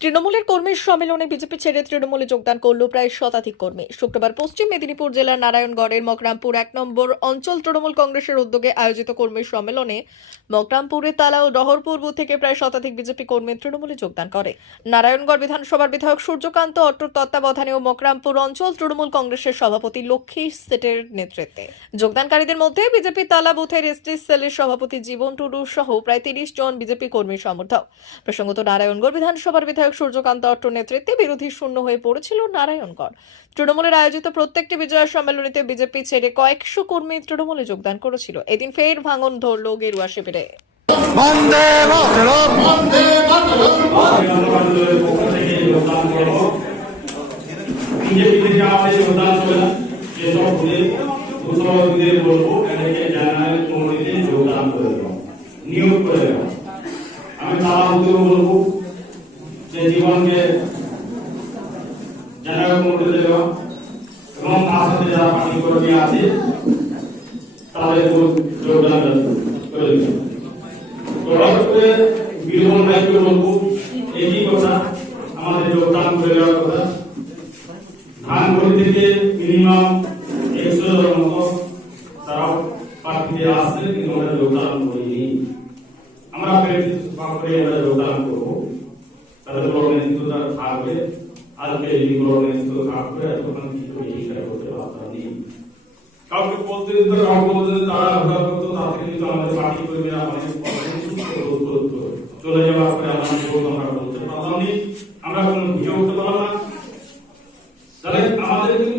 তৃণমূলের কর্মী সম্মেলনে বিজেপি ছেড়ে তৃণমূলে যোগদান করল প্রায় শতাধিক কর্মী। শুক্রবার পশ্চিম মেদিনীপুর জেলার নারায়ণগড়ের মকরামপুর এক নম্বর অঞ্চল তৃণমূল কংগ্রেসের উদ্যোগে আয়োজিত কর্মী সম্মেলনে মকরামপুরে তালা ও ডহরপুর বুথ থেকে প্রায় শতাধিক বিজেপি কর্মী তৃণমূলে যোগদান করে। নারায়ণগড় বিধানসভার বিধায়ক সূর্যকান্ত অট্টর তত্ত্বাবধানে ও মকরামপুর অঞ্চল তৃণমূল কংগ্রেসের সভাপতি লক্ষ্মী সেটের নেতৃত্বে। যোগদানকারীদের মধ্যে বিজেপি তালা বুথের এসটি সেলের সভাপতি জীবন টুডু সহ প্রায় তিরিশ জন বিজেপি কর্মী সমর্থক। প্রসঙ্গত নারায়ণগড় বিধানসভার বিধায়ক সূর্যকান্ত অট্ট নেতৃত্বে বিরোধী শূন্য হয়ে পড়েছিল নারায়ণগড়। তৃণমূলের আয়োজিত প্রত্যেকটি বিজয় সম্মেলনীতে বিজেপি ছেড়ে কয়েকশো কর্মী তৃণমূলে যোগদান করেছিল। এদিন ফের ভাঙন ধরল গেরুয়া শিবিরে। বন্দে বিজেপিতে যা আমাদের যোগদান করে সেসব ভুলে মুসলমানদের বলব এদেরকে জানায় কমিটিতে যোগদান করে নিয়োগ করে আমি তারা বলব জীবনকে এবং তার সাথে যারা পার্টি কর্মী আছে, তাদের যোগদান করে বীরভূম রাজ্য বলব, একই কথা, আমাদের যোগদান করে দেওয়ার কথা। ধানগুড়ি থেকে মিনিমাম একশো জনের মতো তারাও প্রার্থীদের আসছে, কিন্তু আমরা যোগদান করিনি। আমরা প্রেরিত করে আমরা যোগদান করব। থাকবে আজকে কাউকে বলতে দিতে কাউকে তারা অভিযোগ করতো তাতে কিন্তু আমাদের পার্টি কর্মীরা অনেক চলে যাওয়ার পরে আমাদের বলতে পারলাম নি। আমরা কোনো ভিডিও করতে পারলাম না তাহলে আমাদের কিন্তু